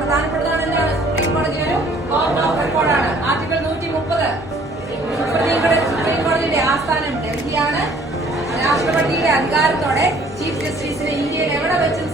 പ്രധാനപ്പെട്ടതാണ്. എന്താണ്? സുപ്രീം കോടതി ഒരു കോർട്ട് ഓഫ് റെക്കോർഡാണ്. ആർട്ടിക്കിൾ 130 സുപ്രീം കോടതിയുടെ ആസ്ഥാനം ഡൽഹിയാണ്. രാഷ്ട്രപതിയുടെ അധികാരത്തോടെ ചീഫ് ജസ്റ്റിസിനെ ഇന്ത്യയിൽ എവിടെ വെച്ചും